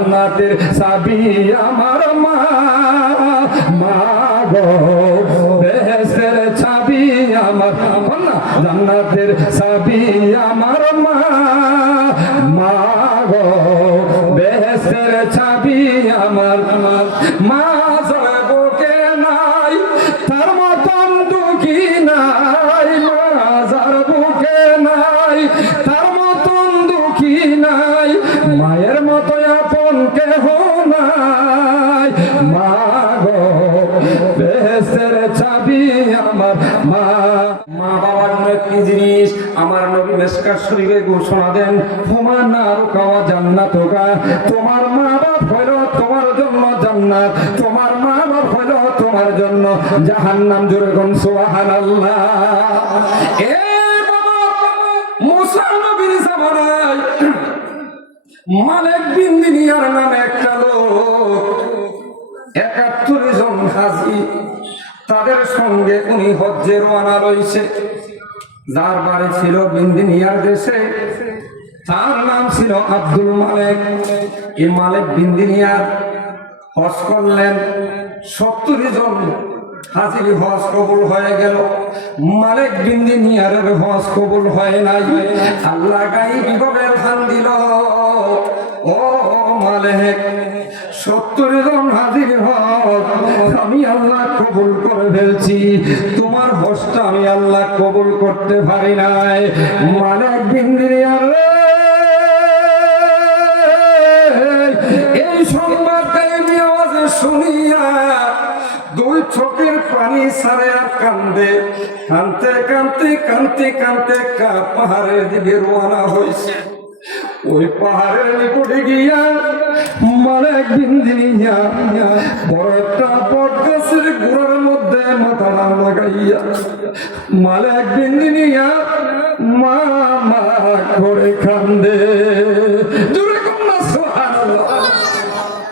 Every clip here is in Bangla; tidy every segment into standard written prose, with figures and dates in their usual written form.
জান্নাতের চাবি আমার মা, মা গো বেহেশতের চাবি আমার, না জান্নাতের চাবি আমার মা, মা গো বেহেশতের চাবি আমার মা। বুকে নাই তার মতন দুঃখী নাই, মাজার বুকে নাই তার মতন দুঃখী নাই, মায়ের মতো আপন কেহ নাই, মা গো বেহেশতের চাবি আমার মা। মা বাবার একটি জিনিস আমার নবী মিশকাত শরীফে ঘোষণা দেন, তোমার নার খাওয়া জান্নাতুকা, তোমার মা বাপ হইল তোমার জন্য জান্নাত, তোমার মা বাপ হইল তোমার জন্য জাহান্নাম। জোরে কোন সুবহানাল্লাহ। এ বাবা মুসা নবীর জামানায় মালিক বিন দিনিয়ার নামে একটা লোক ৭১ জন হাজী, তাদের সঙ্গে উনি হজ্জে রওনা রইছে। যার বাড়ি ছিল বিন্দিনিয়ার দেশে, তার নাম ছিল আব্দুল মালিক। এই মালিক বিন্দিনিয়ার হজ করলেন, ৭০ জন হাজির হজ কবুল হয়ে গেল। মালিক বিন্দিনিয়ারের হজ কবুল হয় নাই। আল্লাহ গায়বী ভাবে ধান দিল, ও মালিক ৭০ জন হাজির হজ আমি আল্লাহ কবুল করে ফেলছি, তোমার হজটা আমি আল্লাহ কবুল করতে পারি নাই। মালিক বিন্দিনিয়ার এই সংবাদ গায়বী আওয়াজে শুনিয়া দুই চোখের পানি ছাড়ে আর কান্দে, কানতে কানতে কানতে কানতে পাহাড়ের দিকে রওনা হয়েছে। ওই পাহাড়ের নিকটে গিয়া মালিক বিন্দিনিয়া বড় একটা বট গাছের গোড়ার মধ্যে মাথা লাগাইয়া মালিক বিন্দিনিয়া মা মা করে কান্দে।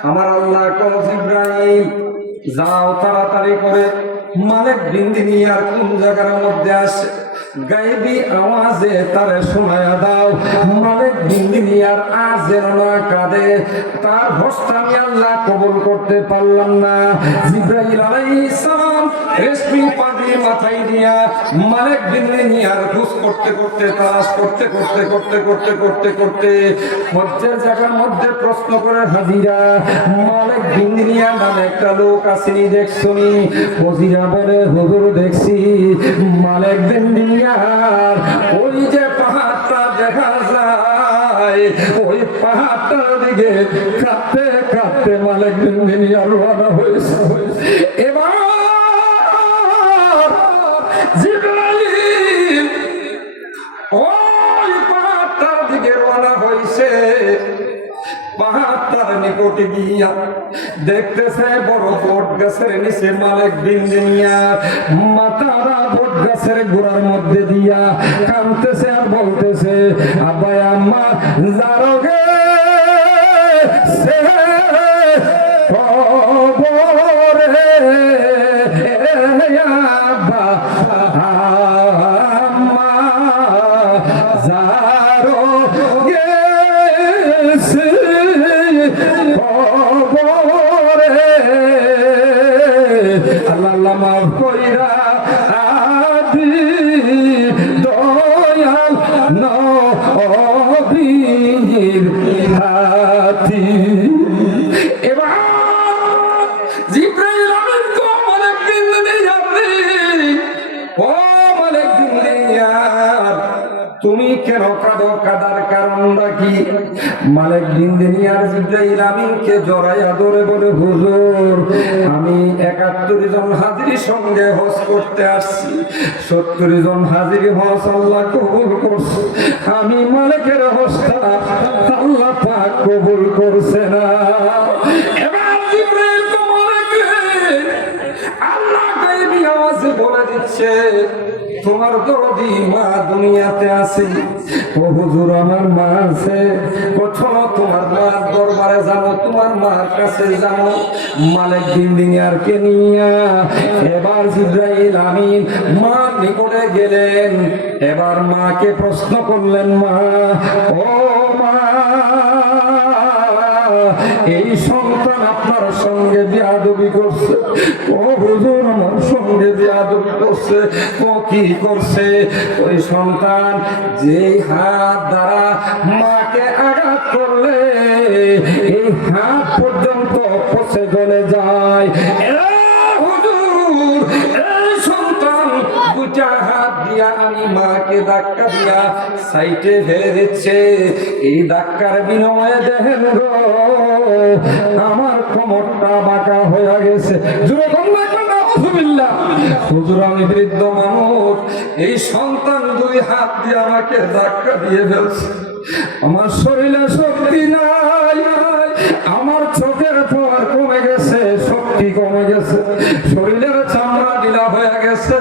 আমার আল্লাহ কল জিবরাইল যাও তাড়াতাড়ি করে মালিক বিন্দিনিয়ার কোন জায়গার মধ্যে আসে, গায়বী আওয়াজে তারে শোনায়া দাও। মালিক বিন্দিনিয়ার আজ যেন না কাঁদে, তার হজটা আমি আল্লাহ কবুল করতে পারলাম না। জিবরাইল আলাইহিস সালাম রেশমি পাগড়ি মাথায় দিয়া মালিক বিন্দিনিয়ার খোঁজ করতে করতে, তালাশ করতে করতে করতে করতে করতে করতে হজ্জের জায়গার মধ্যে প্রশ্ন করে হাজিরা, মালিক বিন্দিনিয়ার নামে একটা লোক আসেনি দেখছনি? হাজিরা বলে হুজুর দেখছি। মালিক বিন্দিনিয়ার ওই যে পাহাড়টা দেখা যায়, ওই পাহাড়টার দিকে কাঁদতে কাঁদতে মালিক বিন্দিনিয়ার রওনা হয়েছে। এবার জিবরাইল ওই পাহাড়টার দিকে রওনা হয়েছে। পাহাড়টার নিকটে গিয়া দেখতেছে বড় বট গাছের নিচে মালিক বিন্দিনিয়ার মাথারা বট গাছের গোড়ার মধ্যে দিয়া কাঁদতেছে আর বলতেছে, আব্বা আম্মা জারগে সে কবরে আব্বা আম্মা জারগে আল্লাহ মাফ কইরা আদি দয়াল নবীর হাতি। এবার জিবরাইল আমিন কো মালিক বিন্দিনিয়ার, ও মালিক বিন্দিনিয়ার তুমি কেন কাঁদো? কাঁদার কারণটা কি? মালিক বিন্দিনিয়ার জিবরাইল আমিনকে জড়াইয়া ধরে বলে, হুজুর আমি ৭১ জন হাজির সঙ্গে হজ করতে আসছি, ৭০ জন হাজির হজ আল্লাহ কবুল করছে, আমি মালিকের হজটা আল্লাহ পাক কবুল করছে না। এবার জিবরাইল তো আল্লাহ গায়বী আওয়াজে বলে দিচ্ছে, তোমার দরদি মা দুনিয়াতে আছে। ও হুজুর আমার মা আছে। চলো তোমার মার দরবারে যাবো, তোমার মার কাছে যাবো। মালিক বিন্দিনিয়ারকে নিয়া এবার জিবরাইল আমিন মার নিকটে গেলেন। এবার মাকে প্রশ্ন করলেন, মা ও মা এই সন্তান আপনার সঙ্গে বিয়াদবি করছে। ও হুজুর আমার সঙ্গে বিয়াদবি করছে। ও কি করছে? ওই সন্তান যেই হাত দ্বারা মাকে আঘাত করলে এই হাত পর্যন্ত পচে গলে যায়। হুজুর এই সন্তান দুটা হাত দিয়া আমি মাকে ধাক্কা দিয়া সাইটে ফেলে দিচ্ছে। এই ধাক্কার বিনিময়ে দেখেন গো আমার কোমরটা বাঁকা হয়ে গেছে। হুজুর আমি বৃদ্ধ মানুষ, এই সন্তান দুই হাত দিয়ে আমাকে ধাক্কা দিয়ে ফেলছে। আমার শরীরে শক্তি নাই, আমার চোখের পাওয়ার কমে গেছে, শক্তি কমে গেছে, শরীরের চামড়া ঢিলা হয়ে গেছে,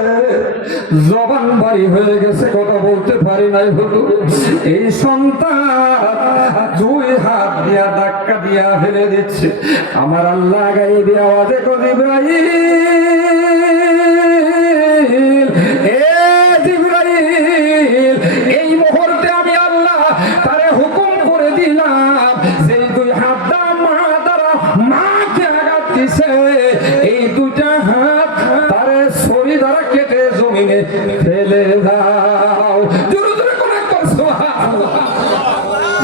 জবান ভারী হয়ে গেছে, কথা বলতে পারি নাই। হুজুর এই সন্তান দুই হাত দিয়া ধাক্কা দিয়া ফেলে দিচ্ছে। আমার আল্লাহ গাইবি আওয়াজে কই জিবরাইল, এই মুহূর্তে আমি আল্লাহ তারে হুকুম করে দিলাম যে দুই হাত দ্বারা মাকে আঘাত দিছে, এই দুইটা হাত তারে ছুরি দ্বারা কেটে জমিনে ফেলে দাও। জোরে জোরে কোনে সুবহানাল্লাহ।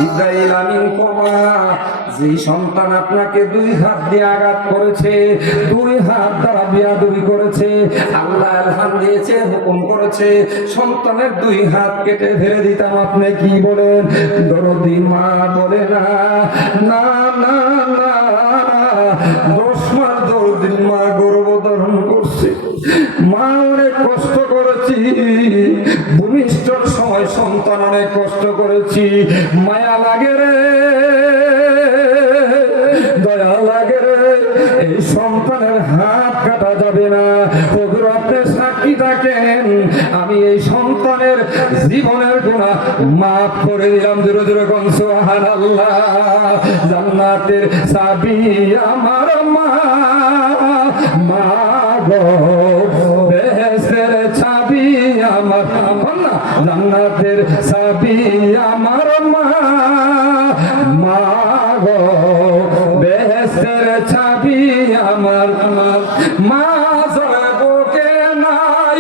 ইব্রাহিম আমিন কমা, যে সন্তান আপনাকে দুই হাত দিয়ে আঘাত করেছে, দুই হাত দ্বারা বিয়াদবি করেছে, আল্লাহ এলহাম দিয়েছে, হুকুম করেছে সন্তানের দুই হাত কেটে ফেলে দিতাম, আপনি কি বলেন? দরদি মা বলে না, না না না, 10 মাস দরদি মা গর্ভধারণ করছে, মা অনেক কষ্ট করেছি, ভূমিষ্ঠর সময় সন্তান অনেক কষ্ট করেছি, মায়া লাগে রে, দয়া লাগে রে, এই সন্তানের হাত কাটা যাবে না। হুজুর আপনি সাক্ষী থাকেন, আমি এই সন্তানের জীবনের গুনাহ মাফ করে দিলাম। জোরে জোরে কোন সুবহানাল্লাহ। জান্নাতের চাবি আমার মা, মা গো বেহেশতের চাবি আমার, জান্নাতের চাবি আমার মা, মা গো বেহেশতের চাবি আমার, মা বুকে নাই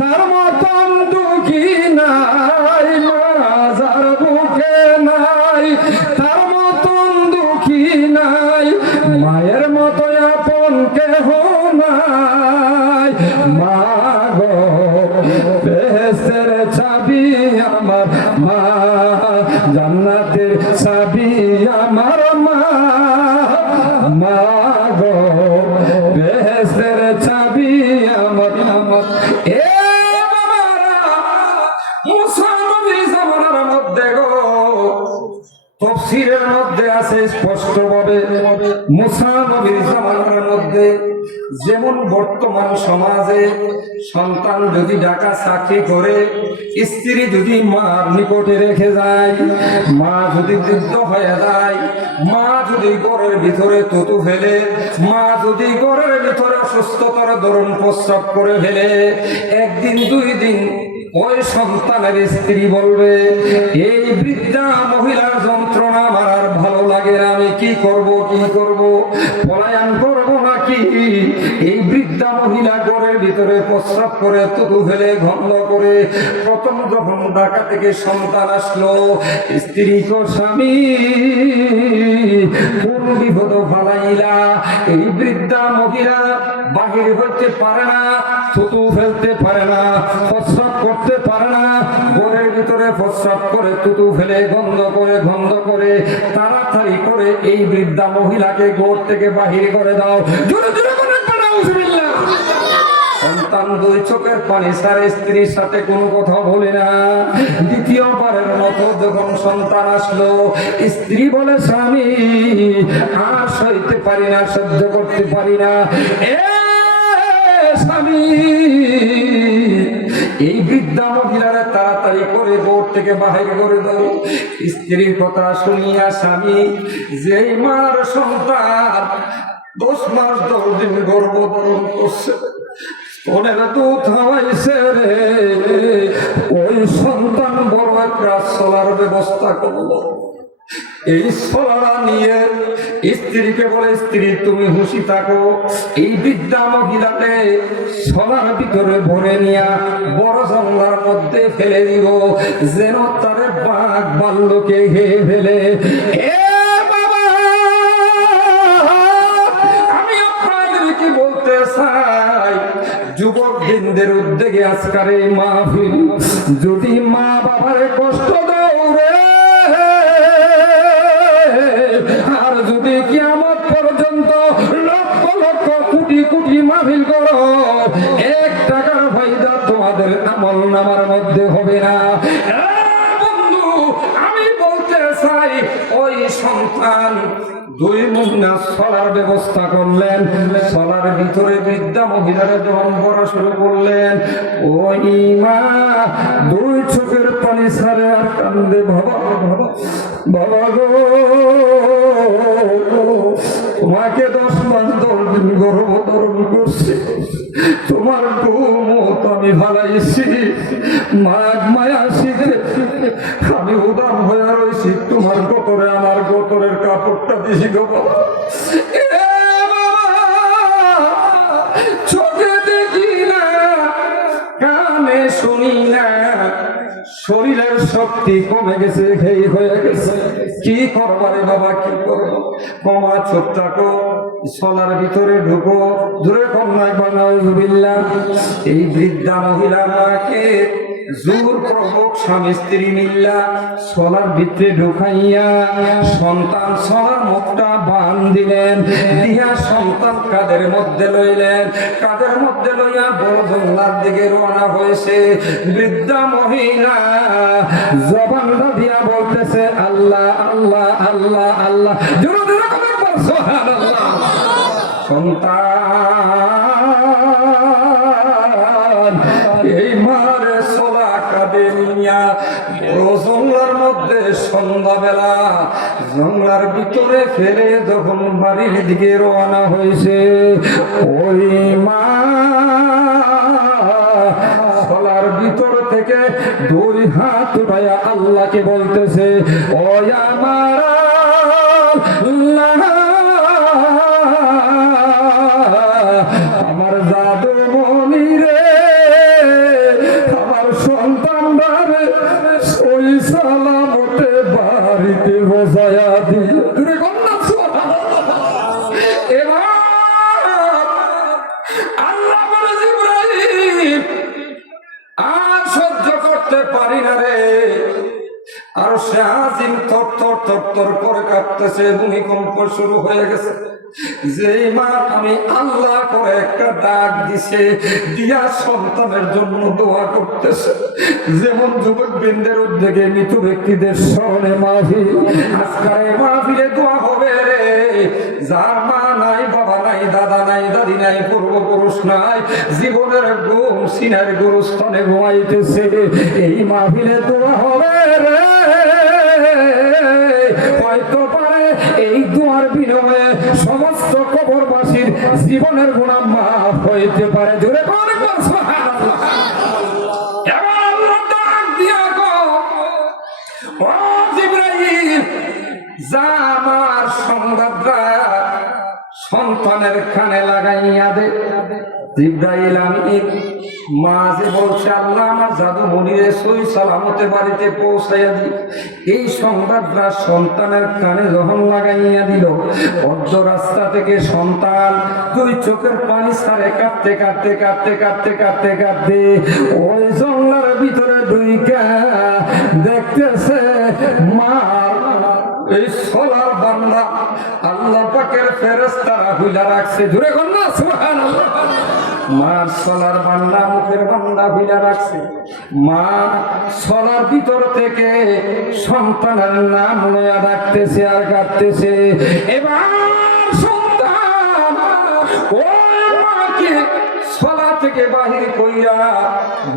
তার মতন দুঃখী নাই, মাজার বুকে নাই তার মতন দুঃখী নাই, মায়ের মতো আপন কেহ নাই, মা গো বেহেশতের চাবি আমার মা, জান্নাতের চাবি আমার মা, মা গো বেহেশতের চাবি আমার। এ বাবারা মুসা নবীর জামানার মধ্যে গো তাফসীরের মধ্যে আছে স্পষ্ট ভাবে, মুসা নবীর জামানার মধ্যে যেমন বর্তমান সমাজে সন্তান যদি ঢাকা চাকরি করে, স্ত্রী যদি মার নিকটে রেখে যায়, মা যদি বৃদ্ধ হয়ে যায়, মা যদি ঘরের ভিতরে থুতু ফেলে, মা যদি ঘরের ভিতরে অসুস্থতার দরুন প্রস্রাব করে ফেলে, একদিন দুই দিন ওই সন্তানের স্ত্রী বলবে এই বৃদ্ধা মহিলার যন্ত্রণা আমার আর ভালো লাগে না, আমি কি করব, পলায়ন করব নাকি? এই বৃদ্ধা মহিলা ঘরের ভিতরে প্রস্রাব করে থুতু ফেলে গন্ধ করে, প্রথম যখন ঢাকা থেকে সন্তান আসলো, স্ত্রী কো স্বামী কোন বিপদ ফালাইলা? এই বৃদ্ধা মহিলা বাহির হইতে পারে না, থুতু ফেলতে পারে না, প্রস্রাব করতে পারে না, ঘরের ভিতরে প্রস্রাব করে থুতু ফেলে গন্ধ করে তাড়াতাড়ি করে এই বৃদ্ধা মহিলাকে ঘর থেকে বাহির করে দাও। জোরে জোরে করে নাউজুবিল্লাহ। সন্তান দুই চোখের পানি ছাড়া স্ত্রীর সাথে কোনো কথা বলে না। দ্বিতীয়বারের মতো যখন সন্তান আসলো, স্ত্রী বলে স্বামী আর সইতে পারি না, সহ্য করতে পারি না, এ স্বামী এই বৃদ্ধা মহিলারা তাড়াতাড়ি করে ঘর থেকে বাহির করে দাও। স্ত্রীর কথা শুনিয়া স্বামী যেই মার সন্তান 10 মাস 10 দিন গর্ভধারণ করছে, ওদের দুধ হাওয়াইছে রে, ওই সন্তান বড় একটা চলার ব্যবস্থা করলো। এই সোলারা নিয়ে স্ত্রীকে বলে, স্ত্রী তুমি হুঁশি থাকো, এই বৃদ্ধা মহিলাকে সোলার ভিতরে ভরে নিয়ে বড় জঙ্গলার মধ্যে ফেলে দিব, যেন তারে বাঘ ভাল্লুকে খেয়ে ফেলে। আমি আপনাদেরকে বলতে চাই, যুবক বৃন্দের উদ্যোগে আজকের এই মাহফিল, যদি মা বাবারে কষ্ট দাও রে, আর যদি কিয়ামত পর্যন্ত লক্ষ লক্ষ কোটি কোটি মাহফিল করো, 1 টাকার ফায়দা তোমাদের আমল নামার মধ্যে হবে না। বন্ধু, আমি বলতে চাই, ওই সন্তান 2 মহিনা চলার ব্যবস্থা করলেন, চলার ভিতরে বৃদ্ধা মহিলারা যখন পড়া শুরু করলেন, ওই মা 2 চোখের পানি ছাড়ে আর কান্দে, বাবা বাবা গো, তোমাকে 10 মাস 10 দিন গর্ভধারণ করছি, তোমার ঘুমত আমি ভালাইছি, মাঘ মায়া শিখে আমি উদাম হয়ে রয়েছি, তোমার গতরে আমার গতরের কাপড়টা দিছি গো বাবা। চোখে দেখি না, কানে শুনি না, শরীরের শক্তি কমে গেছে, খেয়ে হয়ে গেছে, কি করবারে বাবা, কি করবো? কমা চোখ থাকো, সোলার ভিতরে ঢুকো, দূরে কন্যায় বানাউজুবিল্লাহ। এই বৃদ্ধা মহিলা মাকে জোর প্রভোগ স্বামী স্ত্রী মিল্লা সোলার ভিতরে ঢুকাইয়া সন্তান সোলার মুখটা বান দিলেন, দিয়া সন্তান কাদের মধ্যে লইলেন, কাদের মধ্যে লইয়া বড় জঙ্গলার দিকে রওনা হয়েছে। বৃদ্ধা মহিলা জবানটা দিয়া বলতেছে, আল্লাহ আল্লাহ আল্লাহ আল্লাহ, জোরে জোরে কয়েকবার সুবহানাল্লাহ। সন্তান এই মারে সোলা কাঁদে নিয়া বড় জঙ্গলার মধ্যে সন্ধ্যাবেলা জঙ্গলার ভিতরে ফেলে যখন বাড়ির দিকে রওনা হয়েছে, ওই মা সোলার ভিতর থেকে 2 হাত উঠাইয়া আল্লাহকে বলতেছে, ও আমার আল্লাহ, আমার জাদু মনি রে, আমার সন্তানরা ওই সালামতে বাড়িতে বসায়া দিয়ে। এবার আল্লাহ বলে, জিবরাইল আর সহ্য করতে পারি না রে, আর সে আজিম থর করে কাঁপতেছে, ভূমিকম্প শুরু হয়ে গেছে। যেই মা আমি আল্লাহ করে একটা ডাক দিছে, দিয়া সন্তানের জন্য দোয়া করতেছে, যেমন যুবক বৃন্দের উদ্যোগে মৃত ব্যক্তিদের স্মরণে মাহফিল, আজকের মাহফিলে দোয়া হবে রে। যার মা নাই, বাবা নাই, দাদা নাই, দাদি নাই, পূর্বপুরুষ নাই, জীবনের ঘুম সিনার গুরুস্থানে ঘুমাইতেছে, এই মাহফিলে দোয়া হবে রে। হয়তো পারে এই দোয়ার বিনিময়ে সমস্ত কবরবাসীর জীবনের গুনাহ মাফ হইতে পারে। জোরে করে বল সুবহানাল্লাহ। এবার আল্লাহ ডাক দিয়া গো, ও জিবরাইল, যা আমার সংবাদটা সন্তানের কানে লাগাইয়া দে। জিবরাইল আমিন মা যে বলছে, আল্লাহ আমার জাদু মনিরে সই সালামতে বাড়িতে পৌঁছাইয়া দি। এই সংবাদটা সন্তানের কানে যখন লাগাইয়া দিল, অর্ধ রাস্তা থেকে সন্তান 2 চোখের পানি ছাড়ে কাঁদতে কাঁদতে কাঁদতে কাঁদতে কাঁদতে কাঁদতে ওই জঙ্গলার ভিতরে ঢুইকা দেখতেছে মার এই সোলার বান্দা আল্লাহ পাকের ফেরেশতারা হুইলা রাখছে। জোরে কন্যা সুবহানাল্লাহ। মার সোলার বান্দা, মুখের বান্দা হুইলা রাখছে। মা সোলার ভিতর থেকে সন্তানের নাম লইয়া ডাকতেছে আর কাঁদতেছে। এবার সন্তান ওই মাকে সোলা থেকে বাহির কইরা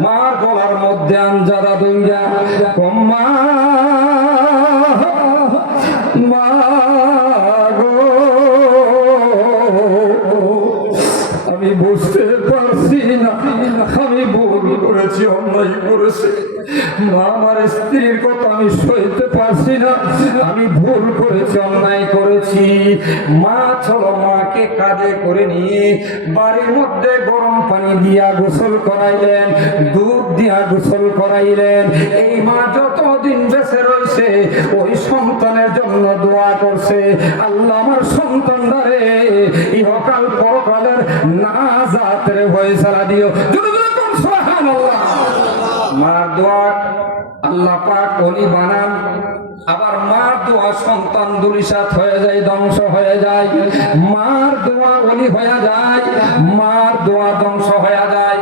মার গলার মধ্যে আঞ্জারা দইরা, কম্মা মা গো, আমি বুঝতে পারছি না, আমি ভুল করেছি, অন্যায় করেছি। মা আমার স্ত্রীর কথা আমি সইতে পারছি না, আমি আমি ভুল করেছি, অন্যায় করেছি। মা চলো মাকে কাঁধে করে নিয়ে বাড়ির মধ্যে গরম পানি দিয়া গোসল করাইলেন, দুধ দিয়া গোসল করাইলেন। এই মা যতদিন বেঁচে রয়েছে ওই সন্তানের জন্য দোয়া করছে, আল্লাহ আমার সন্তানদারে ইহকাল পরকালের নাজাতের ফয়সালা দিও। সুবহানাল্লাহ। মার দোয়া আল্লাহ পাক ওলি বানান, আবার মার দোয়া সন্তান দুলিশাত হয়ে যায়, ধ্বংস হয়ে যায়। মার দোয়া ওলি হয়ে যায়, মার দোয়া ধ্বংস হয়ে যায়।